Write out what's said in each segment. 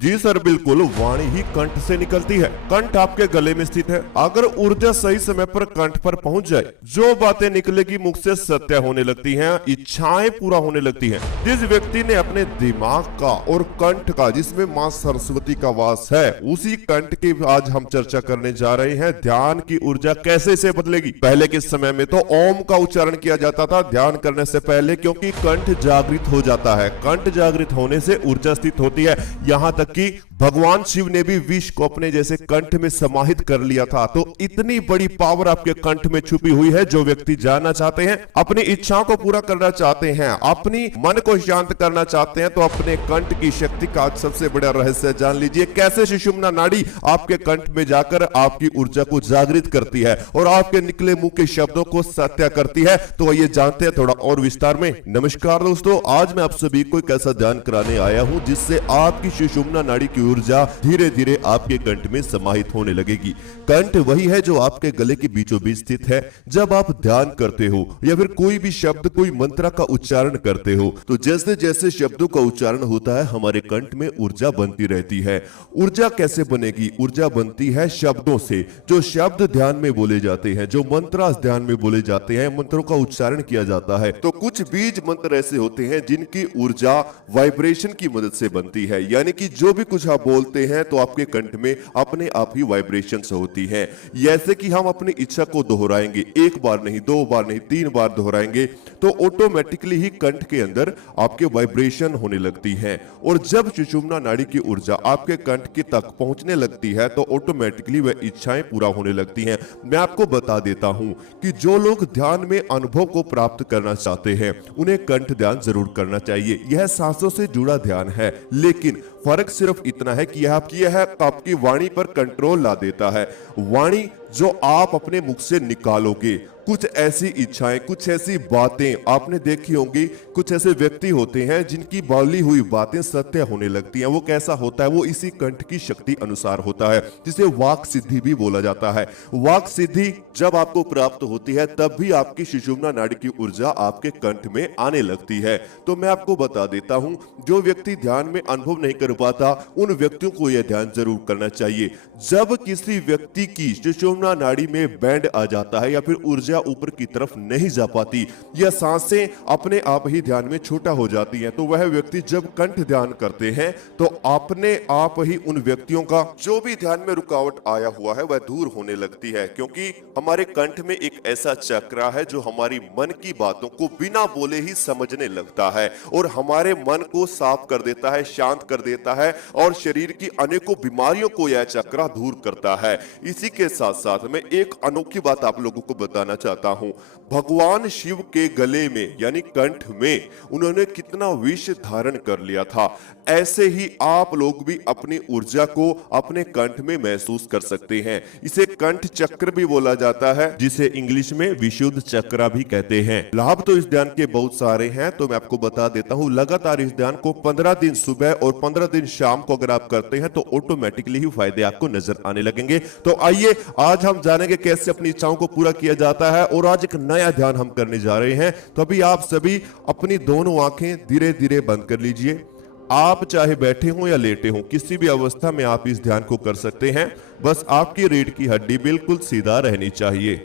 जी sir, बिल्कुल। वाणी ही कंठ से निकलती है। कंठ आपके गले में स्थित है। अगर ऊर्जा सही समय पर कंठ पर पहुंच जाए, जो बातें निकलेगी मुख से सत्य होने लगती हैं, इच्छाएं पूरा होने लगती हैं। जिस व्यक्ति ने अपने दिमाग का और कंठ का, जिसमें मां सरस्वती का वास है, उसी कंठ की आज हम चर्चा करने जा रहे हैं। ध्यान की ऊर्जा कैसे से बदलेगी। पहले के समय में तो ओम का उच्चारण किया जाता था ध्यान करने से पहले, क्योंकि कंठ जागृत हो जाता है। कंठ जागृत होने से ऊर्जा स्थित होती है। यहां तक कि भगवान शिव ने भी विष को अपने जैसे कंठ में समाहित कर लिया था। तो इतनी बड़ी पावर आपके कंठ में छुपी हुई है। जो व्यक्ति जानना चाहते हैं, अपनी इच्छाओं को पूरा करना चाहते हैं, अपनी मन को शांत करना चाहते हैं, तो अपने कंठ की शक्ति का आज सबसे बड़ा रहस्य जान लीजिए। कैसे सुषुम्ना नाड़ी आपके कंठ में जाकर आपकी ऊर्जा को जागृत करती है और आपके निकले मुंह के शब्दों को सत्य करती है। तो ये जानते हैं थोड़ा और विस्तार में। नमस्कार दोस्तों, आज मैं आप सभी को एक ऐसा ध्यान कराने आया हूं जिससे आपकी सुषुम्ना नाड़ी की ऊर्जा धीरे धीरे आपके कंठ में समाहित होने लगेगी। कंठ वही है जो आपके गले के बीचों बीच स्थित है। जब आप ध्यान करते हो या फिर कोई भी शब्द, कोई मंत्र का उच्चारण करते हो, तो जैसे जैसे शब्दों का उच्चारण होता है, हमारे कंठ में ऊर्जा बनती रहती है। ऊर्जा कैसे बनेगी? ऊर्जा बनती है शब्दों से। जो शब्द ध्यान में बोले जाते हैं, जो मंत्र ध्यान में बोले जाते हैं, मंत्रों का उच्चारण किया जाता है, तो कुछ बीज मंत्र ऐसे होते हैं जिनकी ऊर्जा वाइब्रेशन की मदद से बनती है। यानी कि जो भी कुछ आप बोलते हैं तो आपके कंठ में अपने आप ही वाइब्रेशंस होती हैं। जैसे कि हम अपनी इच्छा को दोहराएंगे, एक बार नहीं, दो बार नहीं, 3 बार दोहराएंगे, तो ऑटोमेटिकली ही कंठ के अंदर आपके वाइब्रेशन होने लगती है। और जब सुषुम्ना नाड़ी की ऊर्जा आपके कंठ के तक पहुंचने लगती है, तो ऑटोमेटिकली वह इच्छाएं पूरा होने लगती हैं। मैं आपको बता देता हूं कि जो लोग ध्यान में अनुभव को प्राप्त करना चाहते हैं, उन्हें कंठ ध्यान जरूर करना चाहिए। यह सांसों से जुड़ा ध्यान है, लेकिन फर्क सिर्फ इतना है कि यह आपकी वाणी पर कंट्रोल ला देता है। वाणी जो आप अपने मुख से निकालोगे, कुछ ऐसी इच्छाएं, कुछ ऐसी बातें आपने देखी होंगी। कुछ ऐसे व्यक्ति होते हैं जिनकी बोली हुई बातें सत्य होने लगती हैं। वो कैसा होता है? वो इसी कंठ की शक्ति अनुसार होता है, जिसे वाक सिद्धि भी बोला जाता है। वाक सिद्धि जब आपको प्राप्त होती है, तब भी आपकी सुषुम्ना नाड़ी की ऊर्जा आपके कंठ में आने लगती है। तो मैं आपको बता देता हूं, जो व्यक्ति ध्यान में अनुभव नहीं कर पाता, उन व्यक्तियों को यह ध्यान जरूर करना चाहिए। जब किसी व्यक्ति की सुषुम्ना नाड़ी में बैंड आ जाता है या फिर ऊर्जा ऊपर की तरफ नहीं जा पाती, या सांसें अपने आप ही ध्यान में छोटा हो जाती हैं, तो वह व्यक्ति जब कंठ ध्यान करते हैं, तो अपने आप ही उन व्यक्तियों का जो भी ध्यान में रुकावट आया हुआ है, वह दूर होने लगती है। क्योंकि हमारे कंठ में एक ऐसा चक्र है जो हमारी मन की बातों को बिना बोले ही समझने लगता है और हमारे मन को साफ कर देता है, शांत कर देता है, और शरीर की अनेकों बीमारियों को यह चक्र दूर करता है। इसी के साथ साथ मैं एक अनोखी बात आप लोगों को बताना चाहता हूं। भगवान शिव के गले में यानी कंठ में उन्होंने कितना विष धारण कर लिया था। ऐसे ही आप लोग भी अपनी ऊर्जा को अपने कंठ में महसूस कर सकते हैं। इसे कंठ चक्र भी बोला जाता है, जिसे इंग्लिश में विशुद्ध चक्र भी कहते हैं। लाभ तो इस ध्यान के बहुत सारे हैं, तो मैं आपको बता देता हूं। लगातार इस ध्यान को 15 दिन सुबह और 15 दिन शाम को अगर आप करते हैं, तो ऑटोमेटिकली ही फायदे आपको नजर आने लगेंगे। तो आइए आज हम जानेंगे कैसे अपनी इच्छाओं को पूरा किया जाता है, और आज एक नया ध्यान हम करने जा रहे हैं। तो अभी आप सभी अपनी दोनों आंखें धीरे धीरे बंद कर लीजिए। आप चाहे बैठे हो या लेटे हो, किसी भी अवस्था में आप इस ध्यान को कर सकते हैं। बस आपकी रीढ़ की हड्डी बिल्कुल सीधा रहनी चाहिए।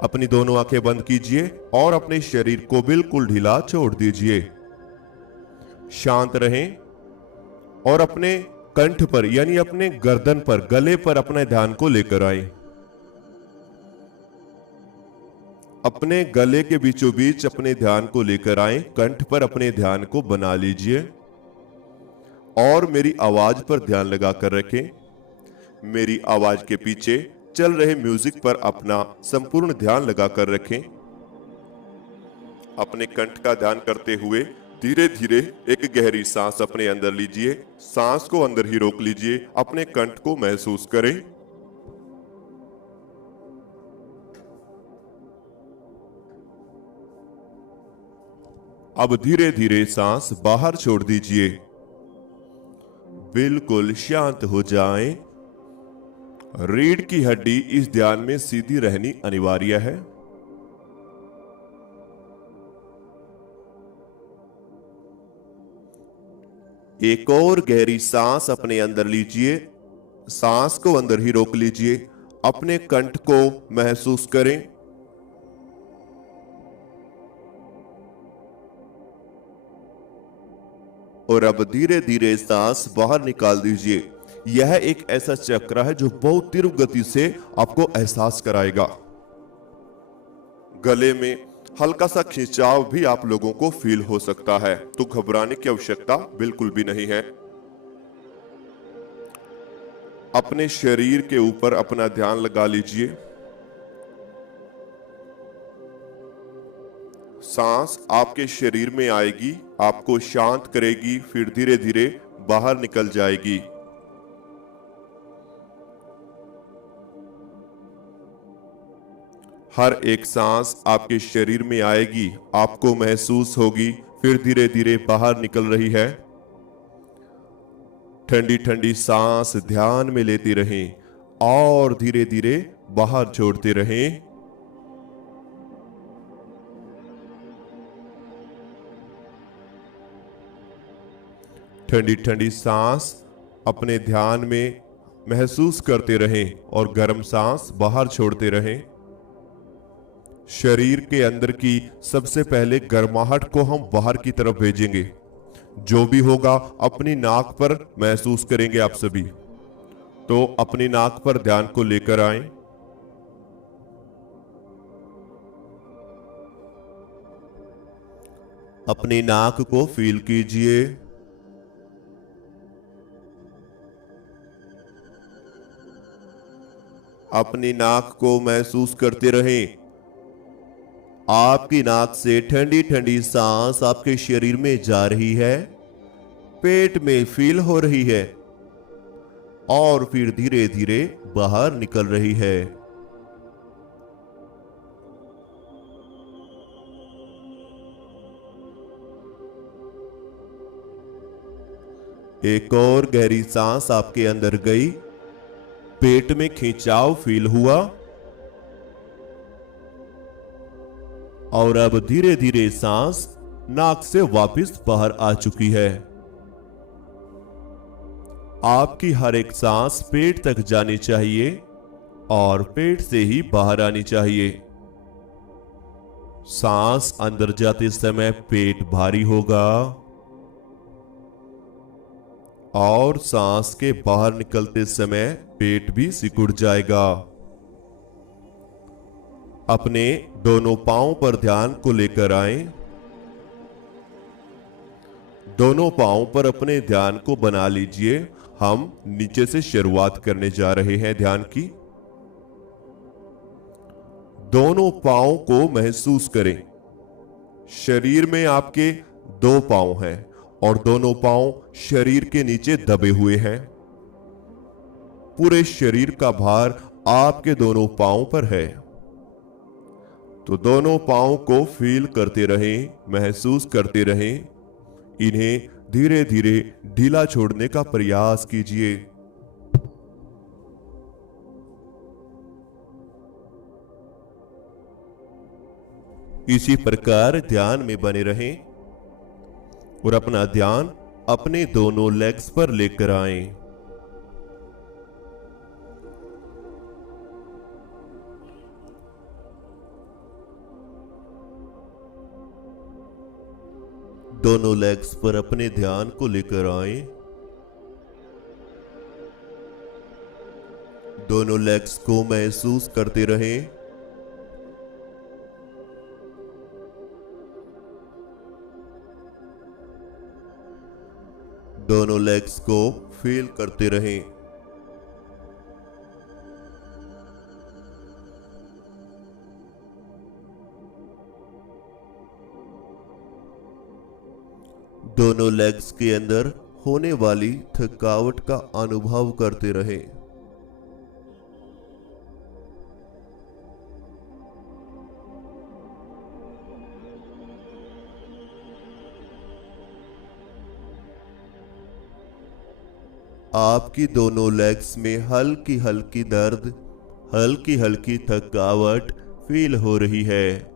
अपनी दोनों आंखें बंद कीजिए और अपने शरीर को बिल्कुल ढीला छोड़ दीजिए। शांत रहें और अपने कंठ पर यानी अपने गर्दन पर, गले पर अपने ध्यान को लेकर आए। अपने गले के बीचों बीच अपने ध्यान को लेकर आए, कंठ पर अपने ध्यान को बना लीजिए और मेरी आवाज पर ध्यान लगाकर रखें। मेरी आवाज के पीछे चल रहे म्यूजिक पर अपना संपूर्ण ध्यान लगाकर रखें। अपने कंठ का ध्यान करते हुए धीरे धीरे एक गहरी सांस अपने अंदर लीजिए। सांस को अंदर ही रोक लीजिए। अपने कंठ को महसूस करें। अब धीरे धीरे सांस बाहर छोड़ दीजिए। बिल्कुल शांत हो जाएं। रीढ़ की हड्डी इस ध्यान में सीधी रहनी अनिवार्य है। एक और गहरी सांस अपने अंदर लीजिए। सांस को अंदर ही रोक लीजिए। अपने कंठ को महसूस करें। और अब धीरे धीरे सांस बाहर निकाल दीजिए। यह एक ऐसा चक्र है जो बहुत तीव्र गति से आपको एहसास कराएगा। गले में हल्का सा खिंचाव भी आप लोगों को फील हो सकता है, तो घबराने की आवश्यकता बिल्कुल भी नहीं है। अपने शरीर के ऊपर अपना ध्यान लगा लीजिए। सांस आपके शरीर में आएगी, आपको शांत करेगी, फिर धीरे धीरे बाहर निकल जाएगी। हर एक सांस आपके शरीर में आएगी, आपको महसूस होगी, फिर धीरे धीरे बाहर निकल रही है। ठंडी ठंडी सांस ध्यान में लेते रहें और धीरे धीरे बाहर छोड़ते रहें। ठंडी ठंडी सांस अपने ध्यान में महसूस करते रहें और गर्म सांस बाहर छोड़ते रहें। शरीर के अंदर की सबसे पहले गर्माहट को हम बाहर की तरफ भेजेंगे। जो भी होगा अपनी नाक पर महसूस करेंगे आप सभी। तो अपनी नाक पर ध्यान को लेकर आएं। अपनी नाक को फील कीजिए। अपनी नाक को महसूस करते रहें। आपकी नाक से ठंडी ठंडी सांस आपके शरीर में जा रही है, पेट में फील हो रही है और फिर धीरे धीरे बाहर निकल रही है। एक और गहरी सांस आपके अंदर गई, पेट में खिंचाव फील हुआ और अब धीरे धीरे सांस नाक से वापस बाहर आ चुकी है। आपकी हर एक सांस पेट तक जानी चाहिए और पेट से ही बाहर आनी चाहिए। सांस अंदर जाते समय पेट भारी होगा और सांस के बाहर निकलते समय पेट भी सिकुड़ जाएगा। अपने दोनों पांव पर ध्यान को लेकर आएं। दोनों पांव पर अपने ध्यान को बना लीजिए। हम नीचे से शुरुआत करने जा रहे हैं ध्यान की। दोनों पांव को महसूस करें। शरीर में आपके दो पांव हैं और दोनों पांव शरीर के नीचे दबे हुए हैं। पूरे शरीर का भार आपके दोनों पांव पर है। तो दोनों पांव को फील करते रहें, महसूस करते रहें। इन्हें धीरे धीरे ढीला छोड़ने का प्रयास कीजिए। इसी प्रकार ध्यान में बने रहें और अपना ध्यान अपने दोनों लेग्स पर लेकर आएं। दोनों लेग्स पर अपने ध्यान को लेकर आएं। दोनों लेग्स को महसूस करते रहें। दोनों लेग्स को फील करते रहें। दोनों लेग्स के अंदर होने वाली थकावट का अनुभव करते रहें। आपकी दोनों लेग्स में हल्की हल्की दर्द, हल्की हल्की थकावट फील हो रही है।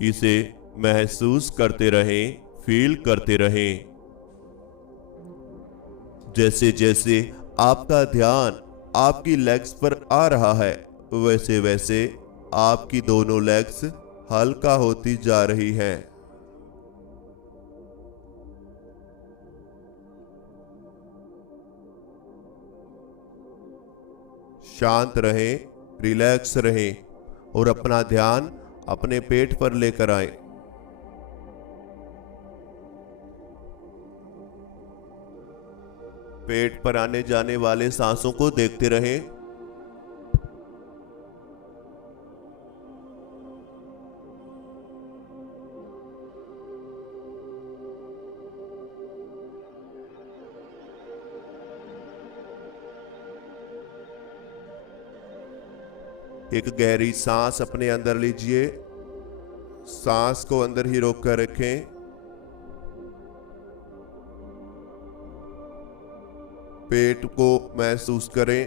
इसे महसूस करते रहें, फील करते रहें। जैसे जैसे आपका ध्यान आपकी लेग्स पर आ रहा है, वैसे वैसे आपकी दोनों लेग्स हल्का होती जा रही हैं। शांत रहें, रिलैक्स रहें और अपना ध्यान अपने पेट पर लेकर आएं। पेट पर आने जाने वाले सांसों को देखते रहें। एक गहरी सांस अपने अंदर लीजिए। सांस को अंदर ही रोक कर रखें। पेट को महसूस करें।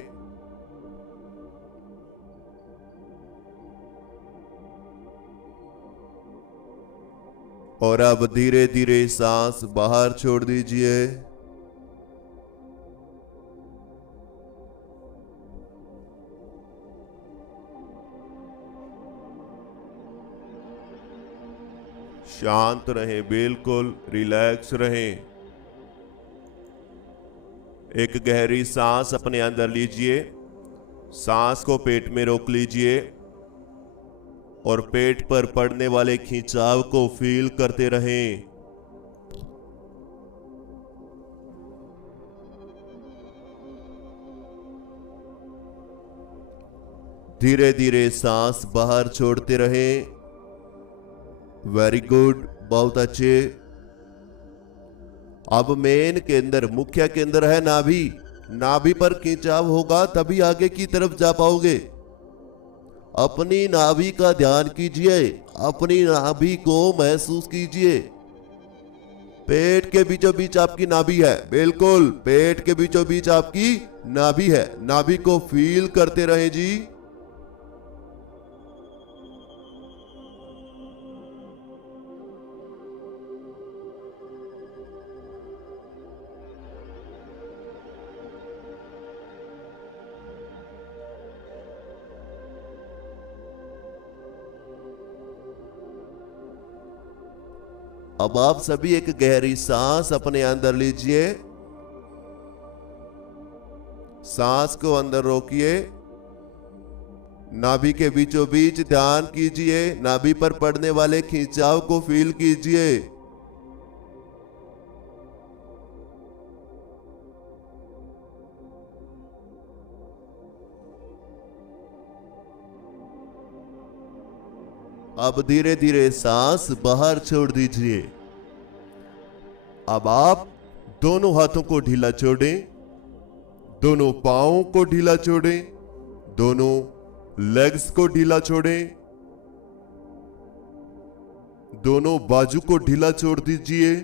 और अब धीरे धीरे सांस बाहर छोड़ दीजिए। शांत रहें, बिल्कुल रिलैक्स रहें। एक गहरी सांस अपने अंदर लीजिए। सांस को पेट में रोक लीजिए और पेट पर पड़ने वाले खिंचाव को फील करते रहें। धीरे धीरे सांस बाहर छोड़ते रहें। वेरी गुड, बहुत अच्छे। अब मेन केंद्र, मुख्य केंद्र है नाभि। नाभि पर खिंचाव होगा तभी आगे की तरफ जा पाओगे। अपनी नाभि का ध्यान कीजिए, अपनी नाभि को महसूस कीजिए। पेट के बीचों बीच आपकी नाभि है, बिल्कुल पेट के बीचों बीच आपकी नाभि है। नाभि को फील करते रहें जी। अब आप सभी एक गहरी सांस अपने अंदर लीजिए। सांस को अंदर रोकिए। नाभि के बीचों बीच ध्यान कीजिए। नाभि पर पड़ने वाले खिंचाव को फील कीजिए। अब धीरे धीरे सांस बाहर छोड़ दीजिए। अब आप दोनों हाथों को ढीला छोड़ें, दोनों पांवों को ढीला छोड़ें, दोनों लेग्स को ढीला छोड़ें, दोनों बाजू को ढीला छोड़ दीजिए।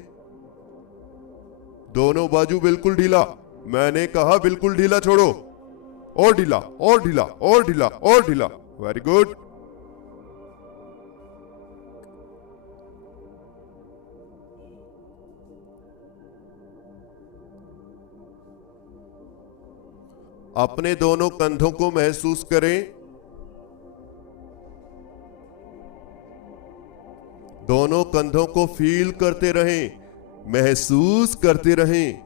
दोनों बाजू बिल्कुल ढीला, मैंने कहा बिल्कुल ढीला छोड़ो। और ढीला, और ढीला, और ढीला, और ढीला। Very good. अपने दोनों कंधों को महसूस करें। दोनों कंधों को फील करते रहें, महसूस करते रहें।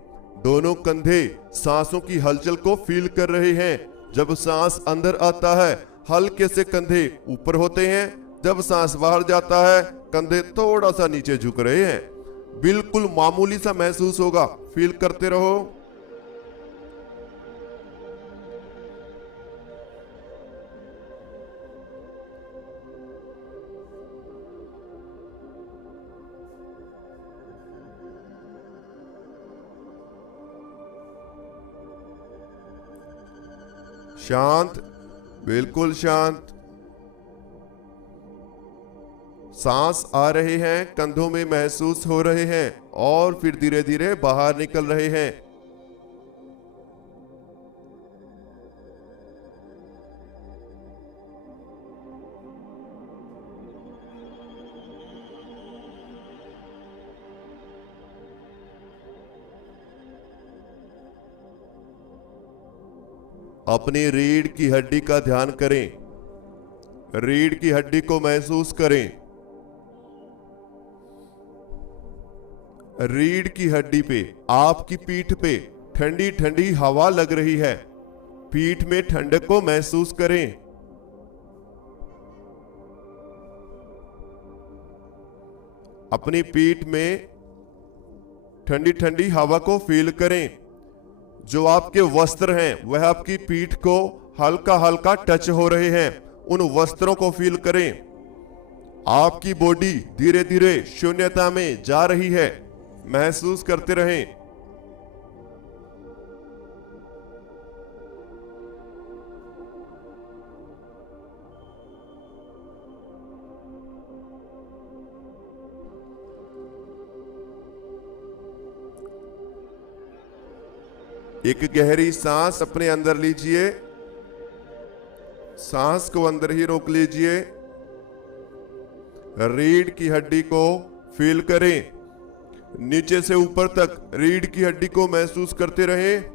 दोनों कंधे सांसों की हलचल को फील कर रहे हैं। जब सांस अंदर आता है, हल्के से कंधे ऊपर होते हैं। जब सांस बाहर जाता है, कंधे थोड़ा सा नीचे झुक रहे हैं। बिल्कुल मामूली सा महसूस होगा, फील करते रहो। शांत, बिल्कुल शांत। सांस आ रहे हैं, कंधों में महसूस हो रहे हैं और फिर धीरे धीरे बाहर निकल रहे हैं। अपनी रीढ़ की हड्डी का ध्यान करें। रीढ़ की हड्डी को महसूस करें। रीढ़ की हड्डी पे, आपकी पीठ पे ठंडी ठंडी हवा लग रही है। पीठ में ठंडक को महसूस करें। अपनी पीठ में ठंडी ठंडी हवा को फील करें। जो आपके वस्त्र हैं वह आपकी पीठ को हल्का हल्का टच हो रहे हैं। उन वस्त्रों को फील करें। आपकी बॉडी धीरे धीरे शून्यता में जा रही है। महसूस करते रहें। एक गहरी सांस अपने अंदर लीजिए। सांस को अंदर ही रोक लीजिए। रीढ़ की हड्डी को फील करें। नीचे से ऊपर तक रीढ़ की हड्डी को महसूस करते रहें।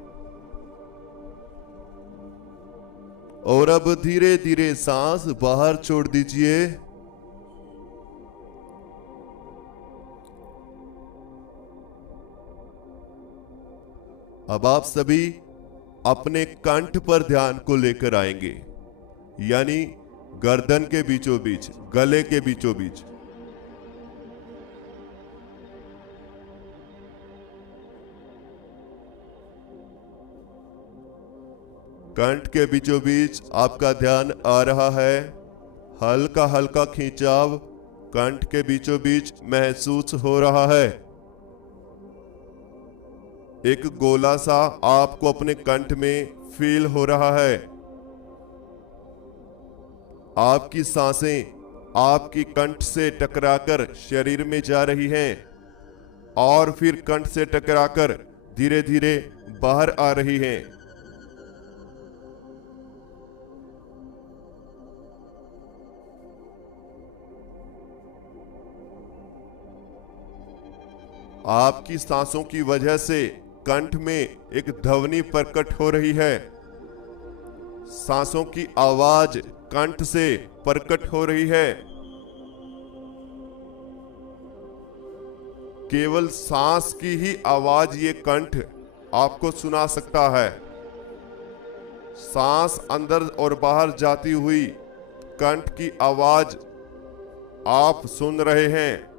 और अब धीरे धीरे सांस बाहर छोड़ दीजिए। अब आप सभी अपने कंठ पर ध्यान को लेकर आएंगे, यानी गर्दन के बीचों बीच, गले के बीचों बीच। कंठ के बीचों बीच आपका ध्यान आ रहा है। हल्का हल्का खिंचाव कंठ के बीचों बीच महसूस हो रहा है। एक गोला सा आपको अपने कंठ में फील हो रहा है। आपकी सांसें आपकी कंठ से टकराकर शरीर में जा रही हैं और फिर कंठ से टकराकर धीरे धीरे बाहर आ रही हैं। आपकी सांसों की वजह से कंठ में एक ध्वनि प्रकट हो रही है। सांसों की आवाज कंठ से प्रकट हो रही है। केवल सांस की ही आवाज ये कंठ आपको सुना सकता है। सांस अंदर और बाहर जाती हुई कंठ की आवाज आप सुन रहे हैं।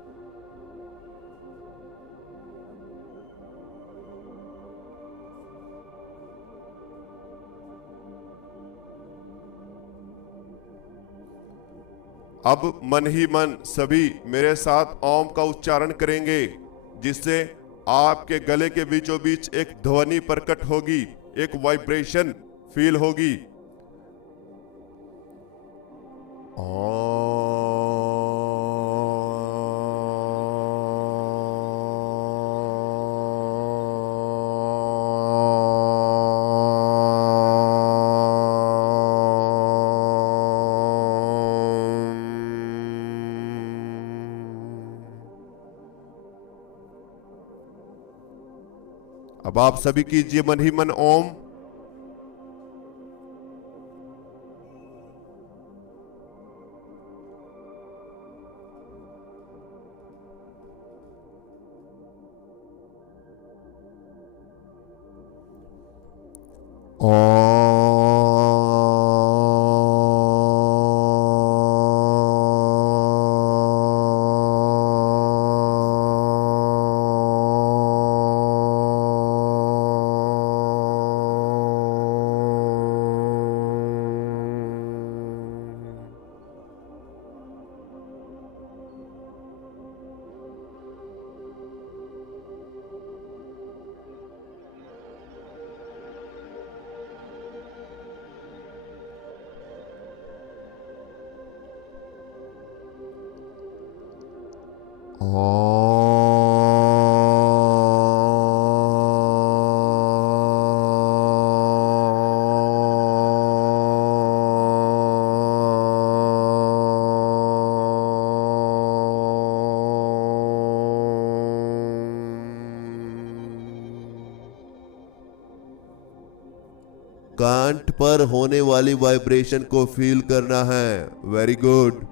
अब मन ही मन सभी मेरे साथ ओम का उच्चारण करेंगे, जिससे आपके गले के बीचों बीच एक ध्वनि प्रकट होगी, एक वाइब्रेशन फील होगी। अब आप सभी कीजिए मन ही मन ओम। कंठ पर होने वाली वाइब्रेशन को फील करना है। Very good.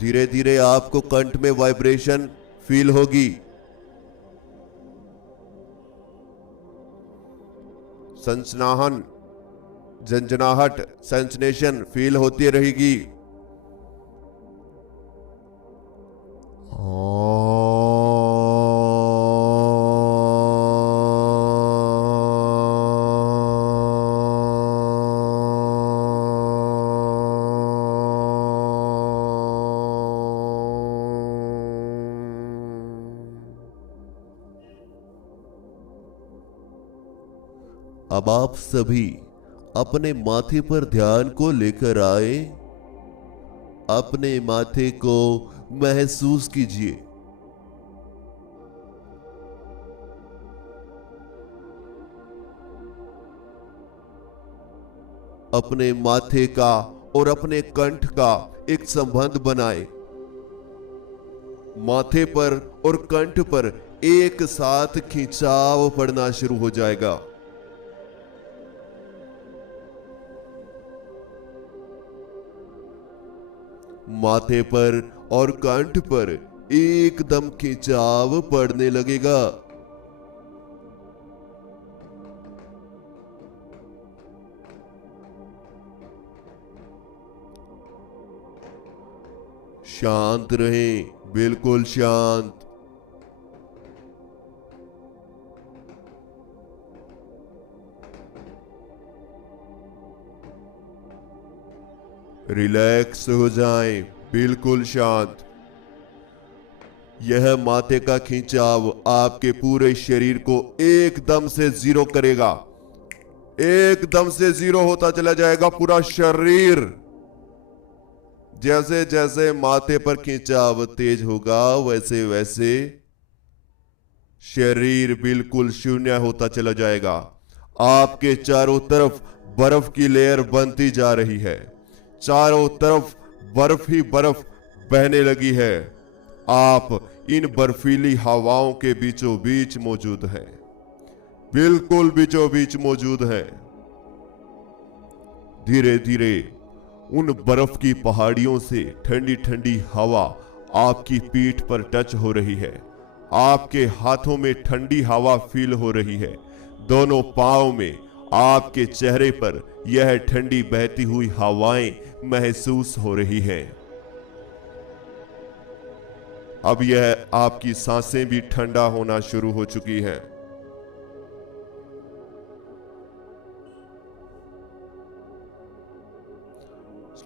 धीरे धीरे आपको कंठ में वाइब्रेशन फील होगी। सनसनाहट, झंझनाहट, सेंसेशन फील होती रहेगी। अब आप सभी अपने माथे पर ध्यान को लेकर आए। अपने माथे को महसूस कीजिए। अपने माथे का और अपने कंठ का एक संबंध बनाए। माथे पर और कंठ पर एक साथ खिंचाव पड़ना शुरू हो जाएगा। माथे पर और कंठ पर एकदम खिंचाव पड़ने लगेगा। शांत रहें, बिल्कुल शांत। रिलैक्स हो जाएं, बिल्कुल शांत। यह माथे का खिंचाव आपके पूरे शरीर को एकदम से जीरो करेगा। एकदम से जीरो होता चला जाएगा पूरा शरीर। जैसे जैसे माथे पर खिंचाव तेज होगा वैसे वैसे शरीर बिल्कुल शून्य होता चला जाएगा। आपके चारों तरफ बर्फ की लेयर बनती जा रही है। चारों तरफ बर्फ ही बर्फ बहने लगी है। आप इन बर्फीली हवाओं के बीचों बीच मौजूद हैं, बिल्कुल बीचों बीच मौजूद हैं। धीरे धीरे उन बर्फ की पहाड़ियों से ठंडी ठंडी हवा आपकी पीठ पर टच हो रही है। आपके हाथों में ठंडी हवा फील हो रही है। दोनों पांव में, आपके चेहरे पर यह ठंडी बहती हुई हवाएं महसूस हो रही हैं। अब यह आपकी सांसें भी ठंडा होना शुरू हो चुकी हैं।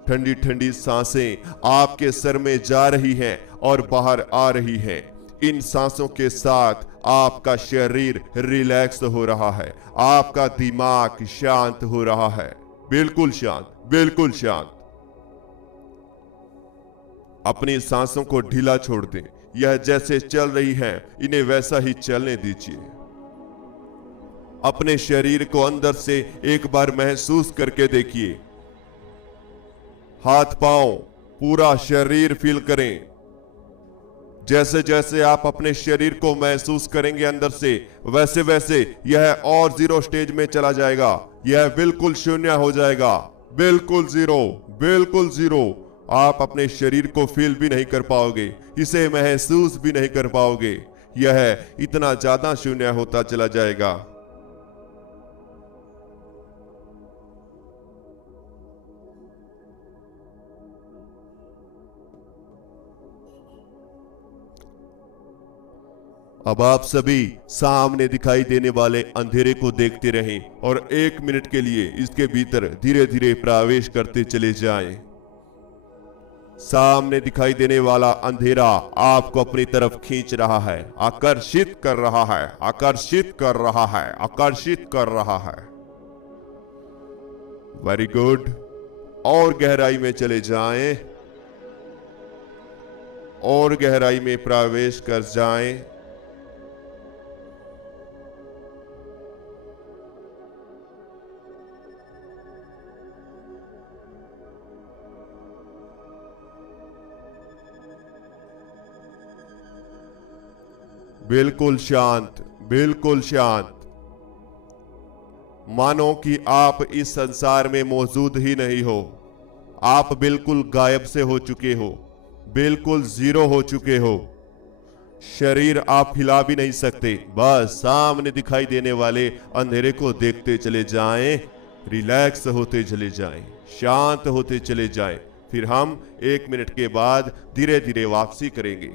ठंडी ठंडी सांसें आपके सर में जा रही हैं और बाहर आ रही हैं। इन सांसों के साथ आपका शरीर रिलैक्स हो रहा है। आपका दिमाग शांत हो रहा है, बिल्कुल शांत, बिल्कुल शांत। अपनी सांसों को ढीला छोड़ दें। यह जैसे चल रही हैं, इन्हें वैसा ही चलने दीजिए। अपने शरीर को अंदर से एक बार महसूस करके देखिए। हाथ पांव, पूरा शरीर फील करें। जैसे जैसे आप अपने शरीर को महसूस करेंगे अंदर से, वैसे वैसे यह और जीरो स्टेज में चला जाएगा। यह बिल्कुल शून्य हो जाएगा, बिल्कुल जीरो, बिल्कुल जीरो। आप अपने शरीर को फील भी नहीं कर पाओगे, इसे महसूस भी नहीं कर पाओगे। यह इतना ज्यादा शून्य होता चला जाएगा। अब आप सभी सामने दिखाई देने वाले अंधेरे को देखते रहें और 1 मिनट के लिए इसके भीतर धीरे धीरे प्रवेश करते चले जाएं। सामने दिखाई देने वाला अंधेरा आपको अपनी तरफ खींच रहा है, आकर्षित कर रहा है, आकर्षित कर रहा है, आकर्षित कर रहा है। Very good. और गहराई में चले जाएं, और गहराई में प्रवेश कर जाएं। बिल्कुल शांत, बिल्कुल शांत। मानो कि आप इस संसार में मौजूद ही नहीं हो। आप बिल्कुल गायब से हो चुके हो, बिल्कुल जीरो हो चुके हो। शरीर आप हिला भी नहीं सकते, बस सामने दिखाई देने वाले अंधेरे को देखते चले जाएं, रिलैक्स होते चले जाएं, शांत होते चले जाएं। फिर हम 1 मिनट के बाद धीरे धीरे वापसी करेंगे।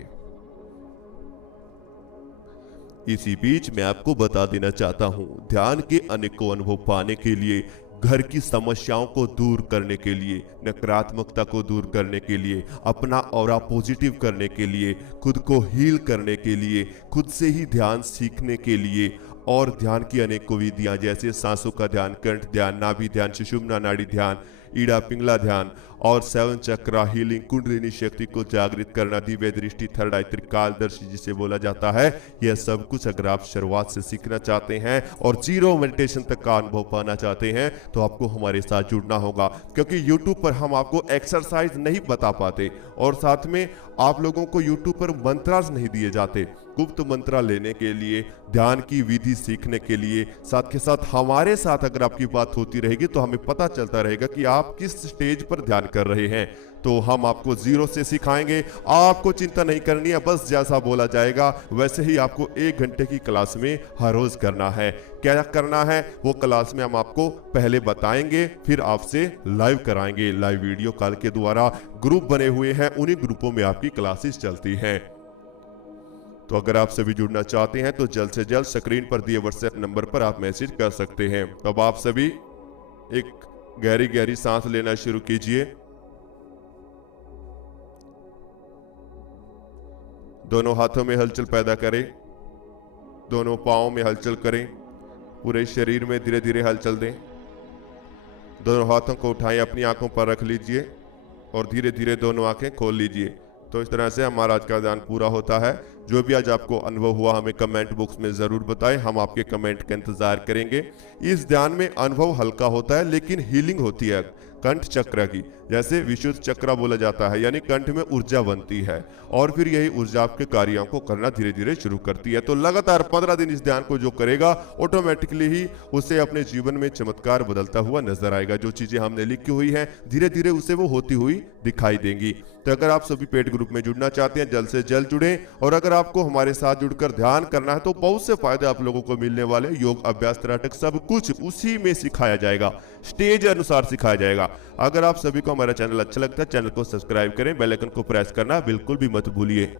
इसी बीच मैं आपको बता देना चाहता हूं, ध्यान के अनेकों अनुभव पाने के लिए, घर की समस्याओं को दूर करने के लिए, नकारात्मकता को दूर करने के लिए, अपना ऑरा पॉजिटिव करने के लिए, खुद को हील करने के लिए, खुद से ही ध्यान सीखने के लिए और ध्यान की अनेकों विधियां जैसे सांसों का ध्यान, कंठ ध्यान, नाभि ध्यान, सुषुम्ना नाड़ी ध्यान, ईड़ा पिंगला ध्यान और 7 चक्रा हीलिंग, कुंडलिनी शक्ति को जागृत करना, दिव्य दृष्टि, थर्ड आई, त्रिकालदर्शी जिसे बोला जाता है, यह सब कुछ अगर आप शुरुआत से सीखना चाहते हैं और जीरो मेडिटेशन तक का अनुभव पाना चाहते हैं तो आपको हमारे साथ जुड़ना होगा। क्योंकि YouTube पर हम आपको एक्सरसाइज नहीं बता पाते और साथ में आप लोगों को YouTube पर मंत्रास नहीं दिए जाते। गुप्त मंत्रा लेने के लिए, ध्यान की विधि सीखने के लिए, साथ के साथ हमारे साथ अगर आपकी बात होती रहेगी तो हमें पता चलता रहेगा कि आप किस स्टेज पर ध्यान कर रहे हैं। तो हम आपको जीरो से सिखाएंगे, आपको चिंता नहीं करनी है, बस जैसा बोला जाएगा वैसे ही आपको 1 घंटे की क्लास में हर रोज करना है। क्या करना है वो क्लास में हम आपको पहले बताएंगे, फिर आपसे लाइव कराएंगे। लाइव वीडियो कॉल के द्वारा ग्रुप बने हुए हैं, उन्हीं ग्रुपों में आपकी क्लासेस चलती हैं। तो अगर आप सभी जुड़ना चाहते हैं तो जल्द से जल्द स्क्रीन पर दिए व्हाट्सएप नंबर पर आप मैसेज कर सकते हैं। अब आप सभी एक गहरी गहरी सांस लेना शुरू कीजिए। दोनों हाथों में हलचल पैदा करें, दोनों पांवों में हलचल करें, पूरे शरीर में धीरे धीरे हलचल दें। दोनों हाथों को उठाएं, अपनी आंखों पर रख लीजिए और धीरे धीरे दोनों आंखें खोल लीजिए। तो इस तरह से हमारा आज का ध्यान पूरा होता है। जो भी आज आपको अनुभव हुआ हमें कमेंट बॉक्स में जरूर बताएं, हम आपके कमेंट का इंतजार करेंगे। इस ध्यान में अनुभव हल्का होता है लेकिन हीलिंग होती है कंठ चक्र की, जैसे विशुद्ध चक्र बोला जाता है, यानी कंठ में ऊर्जा बनती है और फिर यही ऊर्जा आपके कार्यों को करना धीरे धीरे शुरू करती है। तो लगातार 15 दिन इस ध्यान को जो करेगा ऑटोमेटिकली ही उसे अपने जीवन में चमत्कार बदलता हुआ नजर आएगा। जो चीजें हमने लिखी हुई है धीरे धीरे उसे वो होती हुई दिखाई देंगी। तो अगर आप सभी पेड ग्रुप में जुड़ना चाहते हैं जल्द से जल्द जुड़े और अगर आपको हमारे साथ जुड़कर ध्यान करना है तो बहुत से फायदे आप लोगों को मिलने वाले। योग अभ्यास त्राटक सब कुछ उसी में सिखाया जाएगा, स्टेज अनुसार सिखाया जाएगा। अगर आप सभी को हमारा चैनल अच्छा लगता है चैनल को सब्सक्राइब करें, बेल आइकन को प्रेस करना बिल्कुल भी मत भूलिए।